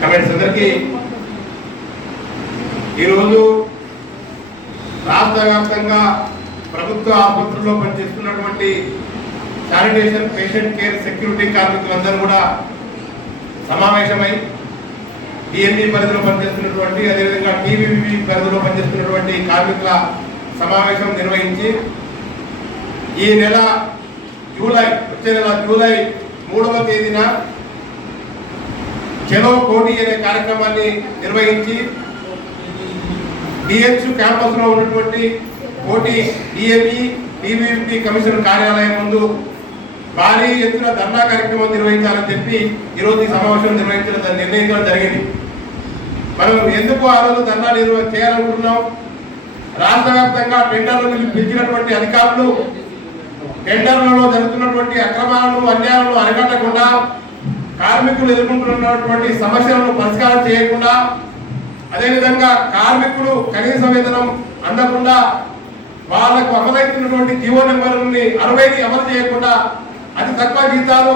Comments అందరికీ ఈరోజు రాష్ట్ర వ్యాప్తంగా ప్రభుత్వ ఆసుపత్రుల్లో పనిచేస్తున్నటువంటి శానిటేషన్, పేషెంట్ కేర్, సెక్యూరిటీ కార్మికులందరూ కూడా సమావేశమై డిఎంఈ పరిధిలో పనిచేస్తున్నటువంటి అదేవిధంగా టీవీవీ పరిధిలో పనిచేస్తున్నటువంటి కార్మికుల సమావేశం నిర్వహించి ఈ నెల వచ్చే నెల జూలై 3వ తేదీన చలో కోటి అనే కార్యక్రమాన్ని నిర్వహించి డిహెచ్ క్యాంపస్ లో ఉన్నటువంటి కోటి డిఎంఈ టీవీపీ కమిషనర్ కార్యాలయం ముందు భారీ ఎత్తున ధర్నా కార్యక్రమం నిర్వహించాలని చెప్పి ఈరోజు ఈ సమావేశం నిర్ణయించడం జరిగింది. మనం ఎందుకు ఆ రోజు ధర్నా చేయాలనుకుంటున్నాం? రాష్ట్ర వ్యాప్తంగా టెండర్లు పిలిచినటువంటి అధికారులు టెండర్లలో జరుగుతున్నటువంటి అక్రమాలను, అన్యాయాలను అరికట్టకుండా, కార్మికులు ఎదుర్కొంటున్నటువంటి సమస్యలను పరిష్కారం చేయకుండా, అదేవిధంగా కార్మికులు కనీస వేతనం అందకుండా వాళ్లకు అమలవుతున్నటువంటి జీవో నెంబర్ని 60ని అమలు చేయకుండా అతి తక్కువ జీతాలు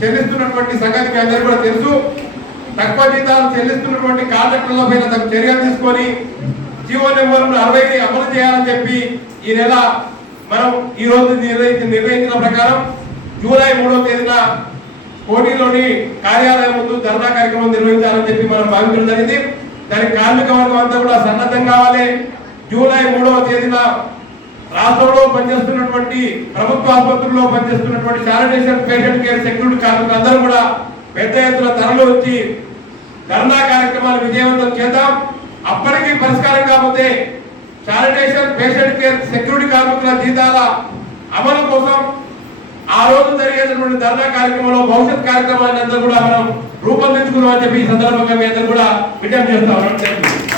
చెల్లిస్తున్నటువంటి సంగతి మీ అందరికీ కూడా తెలుసు. తక్కువ జీతాలు చెల్లిస్తున్నటువంటి కాంట్రాక్టర్ల పైన తగు చర్యలు తీసుకొని జీవో నెంబర్ 60ని అమలు చేయాలని చెప్పి ఈ నెల మనం ఈ రోజు నిర్ణయించిన ప్రకారం జూలై 3వ తేదీన కోటిలోని కార్యాలయం ముందు ధర్నా కార్యక్రమం నిర్వహించాలని చెప్పి మనం భావించడం జరిగింది. దానికి కార్మిక వర్గం అంతా కూడా సన్నద్ధం కావాలి. జూలై 3వ తేదీన రాష్ట్రంలో పనిచేస్తున్నటువంటి ప్రభుత్వ ఆసుపత్రుల్లో పనిచేస్తున్నటువంటి శానిటేషన్, పేషెంట్ కేర్, సెక్యూరిటీ కార్మికులు అందరూ కూడా పెద్ద ఎత్తున తరలి వచ్చి ధర్నా కార్యక్రమాలు విజయవంతం చేద్దాం. అప్పటికీ పరిష్కారం కాకపోతే శానిటేషన్, పేషెంట్ కేర్, సెక్యూరిటీ కార్మికుల జీతాల అమలు కోసం ఆ రోజు జరిగేటటువంటి ధర్నా కార్యక్రమంలో భవిష్యత్ కార్యక్రమాన్ని అందరూ కూడా మనం రూపొందించుకున్నామని చెప్పి ఈ సందర్భంగా మీ అందరూ కూడా విజ్ఞప్తి చేస్తాం.